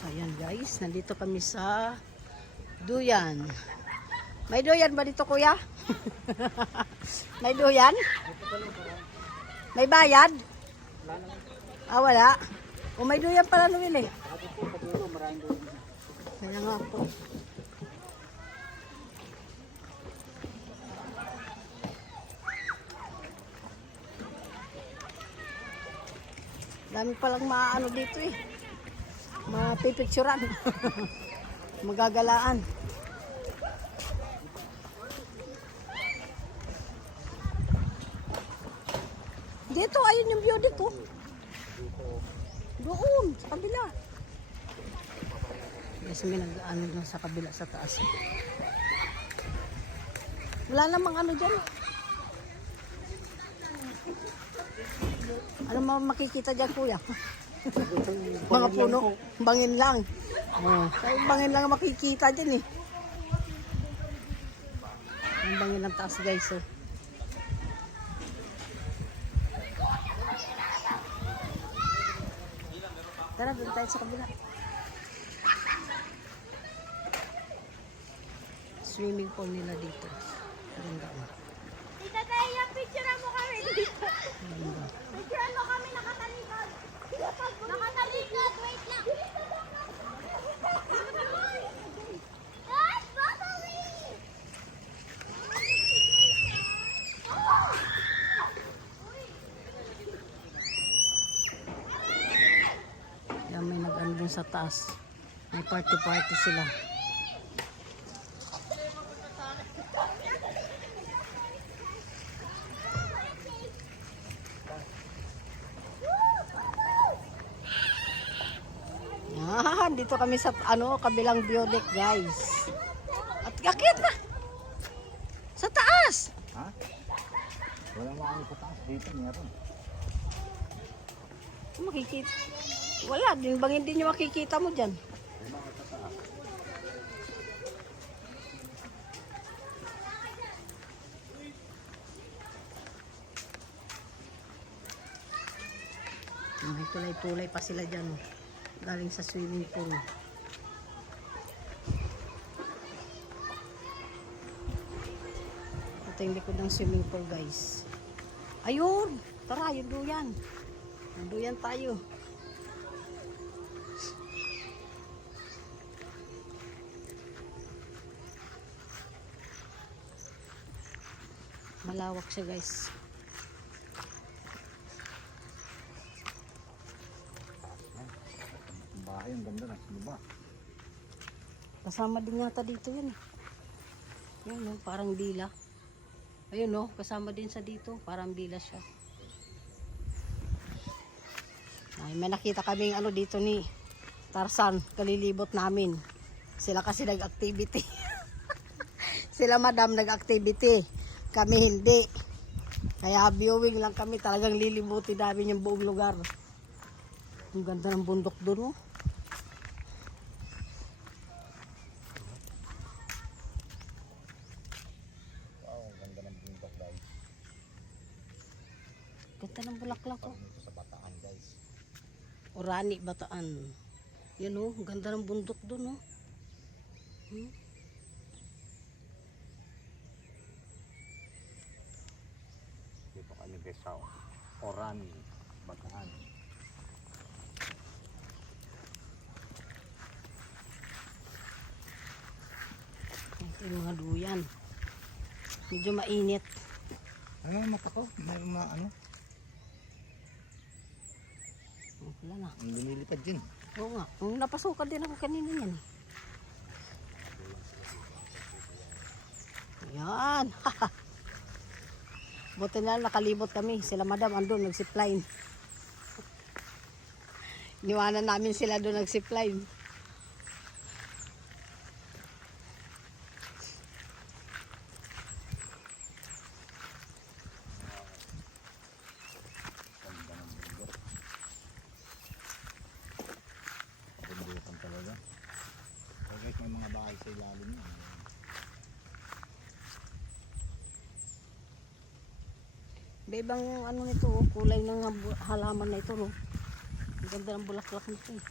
So, ayan guys, nandito kami sa Duyan. May duyan ba dito kuya? May duyan? May bayad? Ah, wala. O may duyan pala Noel eh. Kaya nga po. Dami palang maano dito eh. Mapipicturan. Magagalaan. Dito, ayun yung beauty ko. Doon, sa kabila. Yes, may nag-ano dun sa kabila, sa taas. Wala namang ano dyan. Ano makikita dyan, kuya? Mga puno, bangin lang. Oh, kaya bangin lang ang makikita dyan eh. Ang bangin ng taas guys oh. Tara, doon tayo sa kabila. Swimming pool nila dito. Ganda oh. Tita Teya, picture mo kami dito. Ganda. Picture mo kami nakatalikod. Nakatalikod, wait lang. Guys, babali! Yan may nag-ano dun sa taas. May party-party sila. Yan, dito kami sa ano, kabilang view deck, guys. At akit na. Sa taas. Ha? Wala mo kami sa taas dito, meron. Makikita. Wala, din bang hindi nyo makikita mo dyan? May tulay-tulay pa sila dyan. Galing sa swimming pool. Ito yung likod ng swimming pool guys. Ayun! Tara, yung duyan. Yung duyan tayo. Malawak siya guys. Bahay, ang ganda na. Ano ba? Kasama din yata dito yun. eh. Yun, no, parang bila. Ayun, no, kasama din sa dito. Parang bila siya. Ay, may nakita kaming ano dito ni Tarsan, kalilibot namin. Sila kasi nag-activity. Sila madam nag-activity. Kami hindi. Kaya viewing lang kami. Talagang lilibuti namin yung buong lugar. Ang ganda ng bundok doon, oh. Wow, ang ganda ng bundok guys. Ganda ng bulaklak, oh. Sa Bataan guys. Orani, Bataan. Yan oh, ang ganda ng bundok doon oh. Hmm? Guys sa Orani, Bataan. Ito yung mga duyan. Medyo mainit. Ano mata ko? May mga ano? Oh, wala na. Ang lumilipad dyan. Oo nga. Ang napasukan din ako kanina yan. Yan. Buti na nakalibot kami. Sila madam andun nag-zipline. Niwanan namin sila doon bundok. Bundukan talaga. So guys, may mga bahay sa ilalim yan. Bebang ano nito, oh, kulay ng halaman na ito, no. Ang ganda ng bulaklak nito. eh.